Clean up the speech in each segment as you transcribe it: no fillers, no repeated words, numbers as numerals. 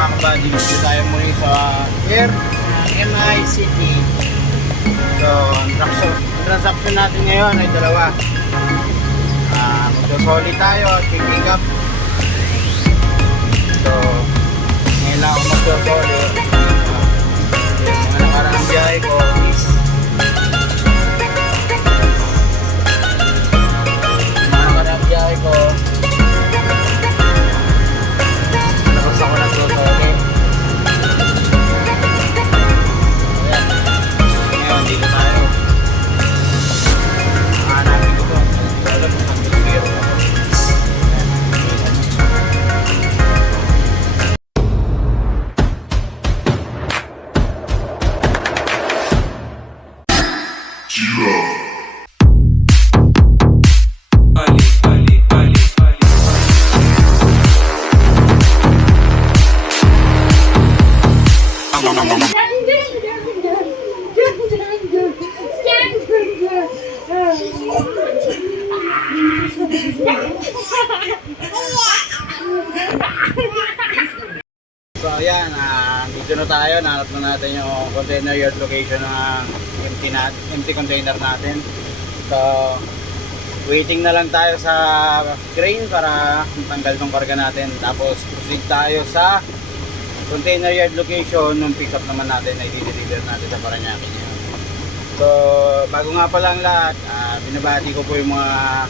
mga kabady, dito tayo muli sa Air MICT. So, ang transaction natin ngayon ay dalawa. Magsusoli tayo at pick up. So, ngayon lang ako magsusoli. Yung mga nakaraang biyahe ko is labas ako ng susoli. Ayan. Ngayon, dito tayo. Hanapin ko to. Alam mo, mag-biro ako. So ayan, dito na tayo, nahanap na natin yung container yard location ng empty container natin. So waiting na lang tayo sa crane para tanggal tong karga natin. Tapos proceed tayo sa container yard location ng pick up naman natin na i-deliver natin sa Parañaque. So bago nga pala ang lahat, binabati ko po yung mga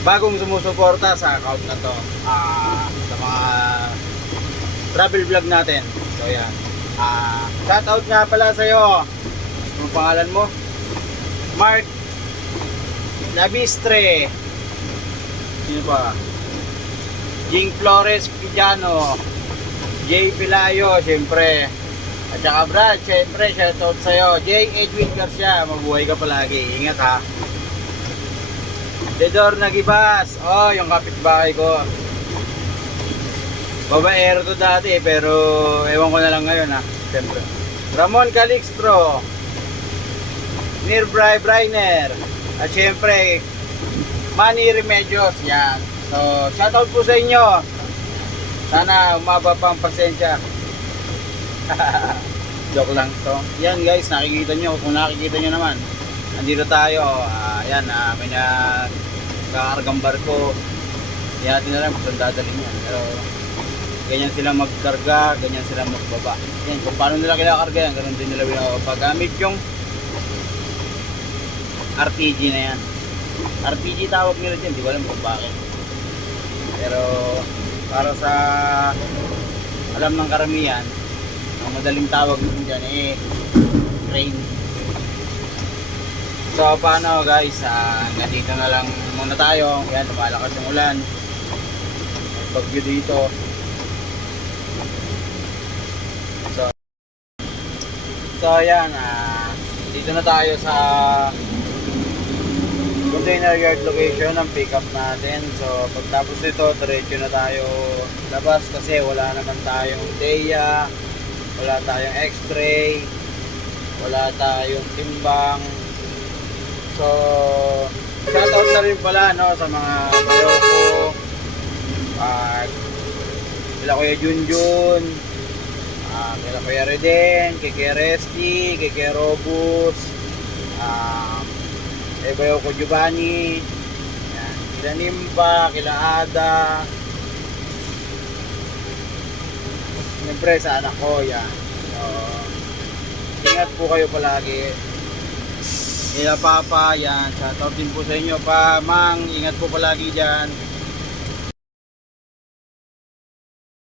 bagong sumusuporta sa account na to, sa mga travel vlog natin. So yan, shoutout nga pala sa iyo. Anong pangalan mo? Mark Labistre. Sino pa? Jing Flores Pijano, Jay Pilayo, syempre. At saka Brad, syempre shoutout sa iyo. Jay Edwin Garcia, mabuhay ka palagi. Ingat ha. Dedor Nagibas, oh, yung kapitbahay ko. Babaero to dati pero ewan ko na lang ngayon ha. Siyempre. Ramon Calixtro, Nirbray Brainer, at siyempre Manny Remedios. Yan. So shoutout po sa inyo. Sana umaba pa ang pasensya. Joke lang. So yan guys, nakikita nyo. Kung nakikita nyo naman, nandito tayo. Yan, may nakakargang barko. Yan natin na lang kung saan dadalhin yan. Pero ganyan sila magkarga, ganyan sila magbaba. Yan, kung paano nila kinakarga yan, ganun din nila binababa. Gamit yung RTG na yan. RTG tawag nila dyan, di ko alam kung bakit. Pero para sa alam ng karamihan, ang madaling tawag nito dyan crane. So paano guys, hanggang dito na lang muna tayo. Yan, lumalakas yung ulan. May bagyo dito. So ayan, dito na tayo sa container yard location ng pick up natin. So pagtapos nito, diretso na tayo labas kasi wala naman tayong DEA, wala tayong X-ray, wala tayong timbang. So shoutout na rin pala no, sa mga bayo ko, sila Kuya Junjun, kaya Kuya Reden, kay Kuya Resty, kay Kuya Robus, kay bayo ko Giovanni, yan, kila Nimba, kila Ada, siyempre sa anak ko. Yan. So ingat po kayo palagi. Kila Papa, yan, shoutout din po sa inyo pa, Mang, ingat po palagi dyan.